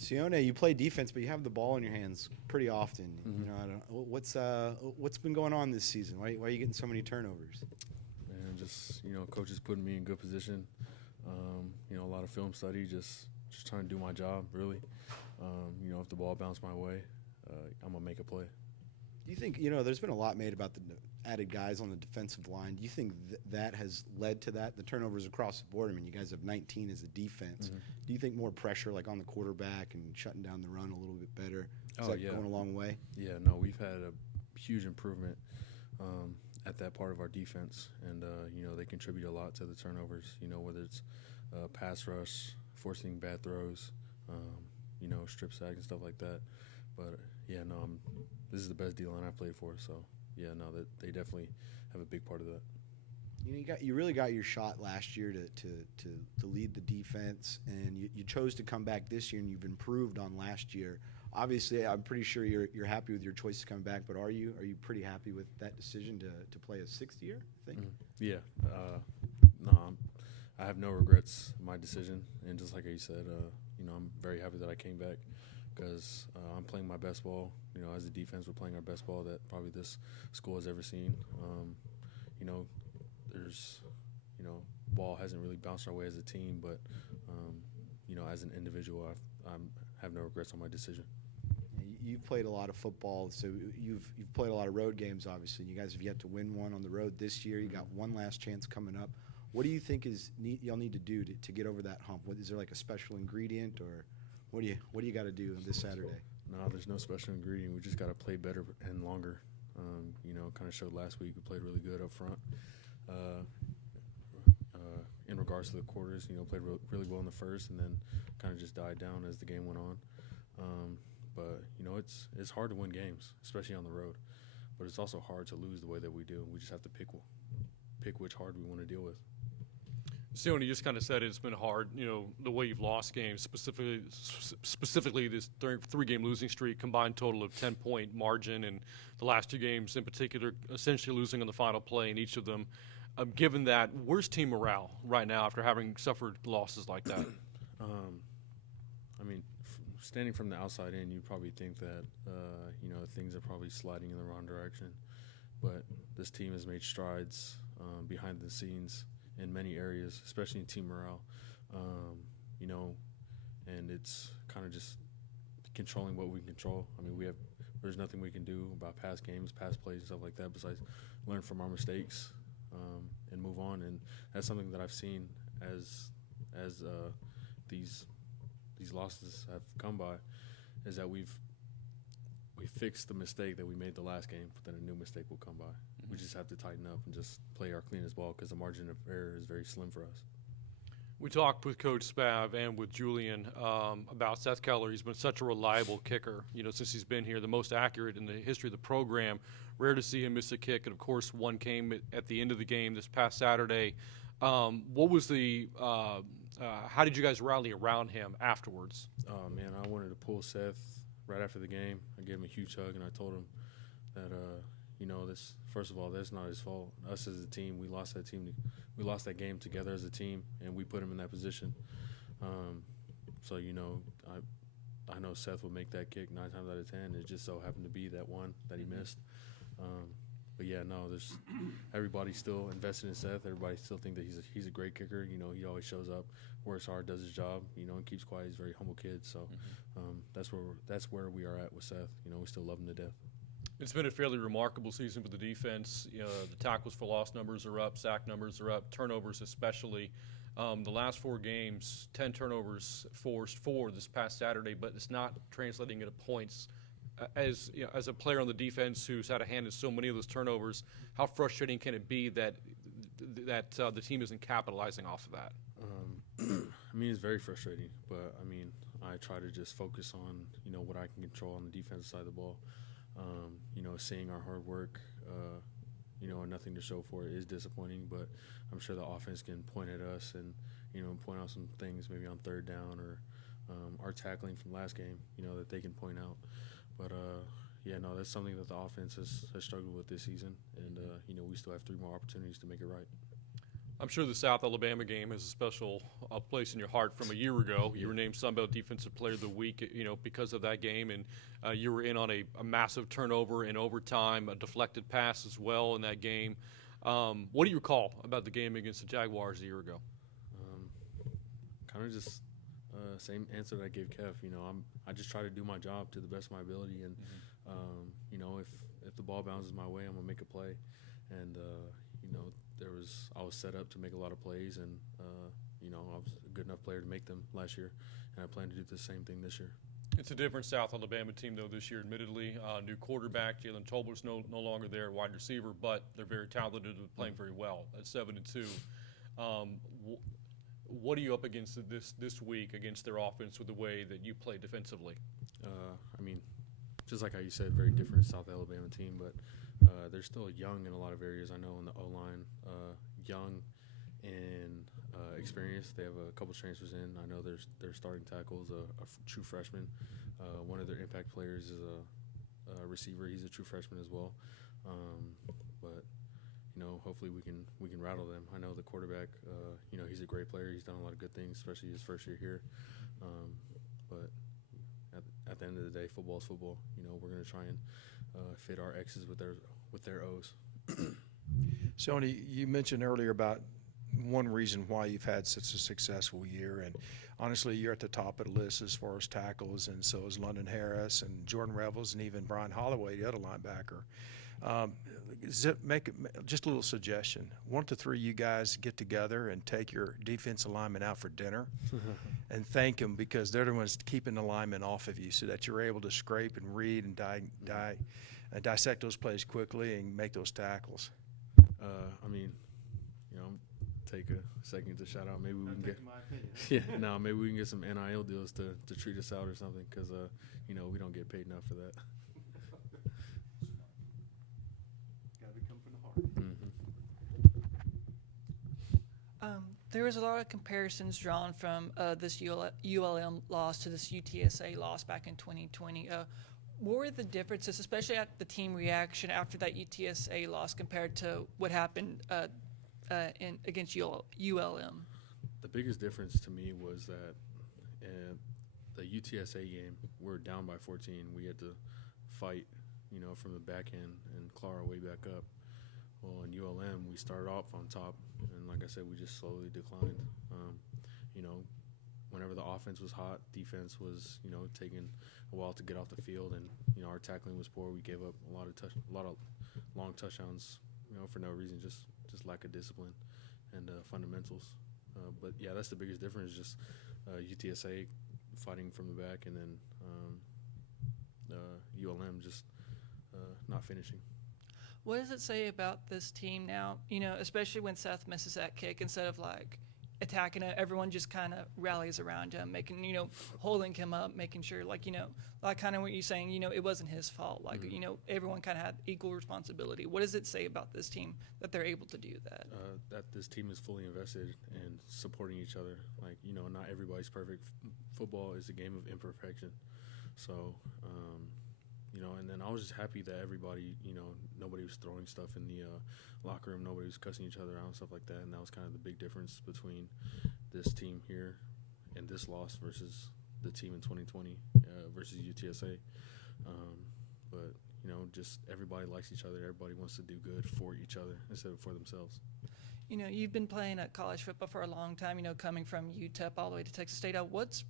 Sione, you play defense, but you have the ball in your hands pretty often. Mm-hmm. You know, I don't, what's been going on this season? Why are you getting so many turnovers? And just coaches putting me in good position. A lot of film study, just trying to do my job really. If the ball bounced my way, I'm gonna make a play. Do you think there's been a lot made about the added guys on the defensive line? Do you think that has led to that? The turnovers across the board. I mean, you guys have 19 as a defense. Mm-hmm. Do you think more pressure, like on the quarterback and shutting down the run a little bit better? Is that going a long way? Yeah, no, we've had a huge improvement at that part of our defense, and they contribute a lot to the turnovers. Whether it's pass rush, forcing bad throws, strip sack and stuff like that. But this is the best D-line I played for, so that they definitely have a big part of that. You really got your shot last year to lead the defense, and you chose to come back this year, and you've improved on last year. Obviously, I'm pretty sure you're happy with your choice to come back, but are you pretty happy with that decision to play a sixth year, I think? Mm-hmm. Yeah. No, I have no regrets in my decision, and just like you said, I'm very happy that I came back because I'm playing my best ball. As a defense, we're playing our best ball that probably this school has ever seen. There's, ball hasn't really bounced our way as a team, but, as an individual, I have no regrets on my decision. You've played a lot of football, so you've played a lot of road games, obviously. You guys have yet to win one on the road this year. You got one last chance coming up. What do you think y'all need to do to get over that hump? Is there like a special ingredient, or what do you got to do this Saturday? No, there's no special ingredient. We just got to play better and longer. Kind of showed last week we played really good up front. In regards to the quarters, played really well in the first, and then kind of just died down as the game went on. But it's hard to win games, especially on the road. But it's also hard to lose the way that we do. We just have to pick which hard we want to deal with. Sione, you just kind of said it's been hard, the way you've lost games, specifically this three-game losing streak, combined total of 10-point margin, and the last two games in particular, essentially losing on the final play in each of them. Given that, where's team morale right now after having suffered losses like that? Standing from the outside in, you probably think that, things are probably sliding in the wrong direction. But this team has made strides behind the scenes in many areas, especially in team morale. And it's kind of just controlling what we can control. There's nothing we can do about past games, past plays, and stuff like that besides learn from our mistakes and move on. And that's something that I've seen as these losses have come by, is that we fixed the mistake that we made the last game, but then a new mistake will come by. Mm-hmm. We just have to tighten up and just play our cleanest ball because the margin of error is very slim for us. We talked with Coach Spav and with Julian about Seth Keller. He's been such a reliable kicker, since he's been here, the most accurate in the history of the program. Rare to see him miss a kick, and of course, one came at the end of the game this past Saturday. What was how did you guys rally around him afterwards? Oh man, I wanted to pull Seth right after the game. I gave him a huge hug, and I told him that this, first of all, that's not his fault. Us as a team, we lost that game together as a team, and we put him in that position. So I know Seth would make that kick 9 times out of 10. It just so happened to be that one that he missed. But yeah, no, there's everybody still invested in Seth. Everybody still think that he's a great kicker. He always shows up, works hard, does his job. And keeps quiet. He's a very humble kid. So that's where we are at with Seth. We still love him to death. It's been a fairly remarkable season for the defense. The tackles for loss numbers are up, sack numbers are up, turnovers especially. The last 4 games, 10 turnovers forced 4 this past Saturday, but it's not translating into points. As a player on the defense who's had a hand in so many of those turnovers, how frustrating can it be that the team isn't capitalizing off of that? It's very frustrating, but I try to just focus on what I can control on the defensive side of the ball. Seeing our hard work, and nothing to show for it is disappointing, but I'm sure the offense can point at us and point out some things maybe on third down or our tackling from last game, that they can point out. But that's something that the offense has struggled with this season, and we still have 3 more opportunities to make it right. I'm sure the South Alabama game has a special place in your heart from a year ago. You were named Sun Belt Defensive Player of the Week, because of that game, and you were in on a massive turnover in overtime, a deflected pass as well in that game. What do you recall about the game against the Jaguars a year ago? Kind of just same answer that I gave Kev. I just try to do my job to the best of my ability, and if the ball bounces my way, I'm gonna make a play, and I was set up to make a lot of plays, and I was a good enough player to make them last year, and I plan to do the same thing this year. It's a different South Alabama team, though, this year, admittedly. New quarterback, Jalen Tolbert's no longer there, wide receiver, but they're very talented and playing very well at 7-2. What are you up against this week against their offense with the way that you play defensively? Just like how you said, very different South Alabama team, but they're still young in a lot of areas. I know in the O-line, young and experienced. They have a couple transfers in. I know their starting tackle is a true freshman. One of their impact players is a receiver. He's a true freshman as well. But hopefully we can rattle them. I know the quarterback. He's a great player. He's done a lot of good things, especially his first year here. But at the end of the day, football is football. We're going to try and fit our X's with their O's. Sione, you mentioned earlier about one reason why you've had such a successful year, and honestly, you're at the top of the list as far as tackles, and so is London Harris and Jordan Revels and even Brian Holloway, the other linebacker. Just a little suggestion. Why don't the three of you guys get together and take your defensive lineman out for dinner and thank them, because they're the ones keeping the linemen off of you so that you're able to scrape and read and dissect those plays quickly and make those tackles. Take a second to shout out. Maybe we can get maybe we can get some NIL deals to treat us out or something, because we don't get paid enough for that. Gotta come from the heart. Mm-hmm. There was a lot of comparisons drawn from this ULM loss to this UTSA loss back in 2020. What were the differences, especially at the team reaction after that UTSA loss, compared to what happened against ULM? The biggest difference to me was that the UTSA game, we're down by 14. We had to fight, from the back end and claw our way back up. Well, in ULM, we started off on top, and like I said, we just slowly declined. Whenever the offense was hot, defense was, taking a while to get off the field, and our tackling was poor. We gave up a lot of long touchdowns, for no reason, just lack of discipline and fundamentals. But yeah, that's the biggest difference. Just UTSA fighting from the back, and then ULM just not finishing. What does it say about this team now, especially when Seth misses that kick, instead of attacking it, everyone just kind of rallies around him, making, holding him up, making sure, like kind of what you're saying, it wasn't his fault. Everyone kind of had equal responsibility. What does it say about this team that they're able to do that? That this team is fully invested in supporting each other. Not everybody's perfect. Football is a game of imperfection. So, and then I was just happy that everybody, nobody was throwing stuff in the locker room. Nobody was cussing each other out and stuff like that. And that was kind of the big difference between this team here and this loss versus the team in 2020 versus UTSA. But, just everybody likes each other. Everybody wants to do good for each other instead of for themselves. You've been playing at college football for a long time, coming from UTEP all the way to Texas State. What's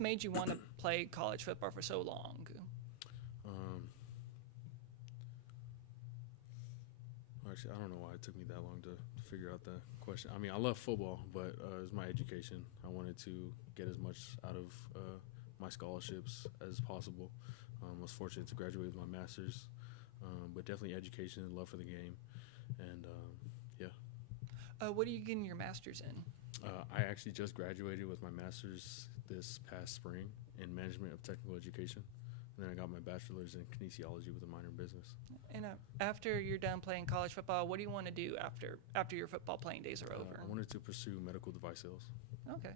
made you want to play college football for so long? Actually, I don't know why it took me that long to figure out the question. I love football, but it was my education. I wanted to get as much out of my scholarships as possible. I was fortunate to graduate with my master's, but definitely education and love for the game. And, yeah. What are you getting your master's in? I actually just graduated with my master's this past spring in management of technical education. And then I got my bachelor's in kinesiology with a minor in business. And after you're done playing college football, what do you want to do after your football playing days are over? I wanted to pursue medical device sales. Okay.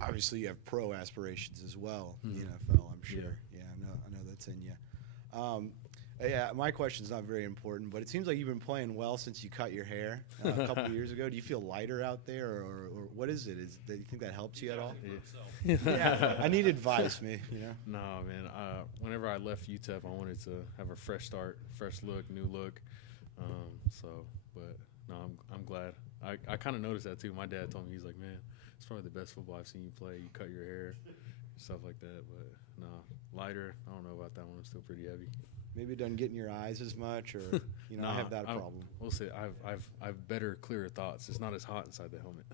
Obviously, you have pro aspirations as well in the NFL, I'm sure. Yeah, I know that's in you. Yeah, my question's not very important, but it seems like you've been playing well since you cut your hair a couple of years ago. Do you feel lighter out there, or what is it? Do you think that helps you at all? Yeah, I need advice, me. No, man. Whenever I left UTEP, I wanted to have a fresh start, fresh look, new look. But no, I'm glad. I kind of noticed that too. My dad told me, he's like, man, it's probably the best football I've seen you play. You cut your hair, stuff like that. But no, lighter. I don't know about that one. I'm still pretty heavy. Maybe it doesn't get in your eyes as much, or I have that problem. We'll see. I've better, clearer thoughts. It's not as hot inside the helmet.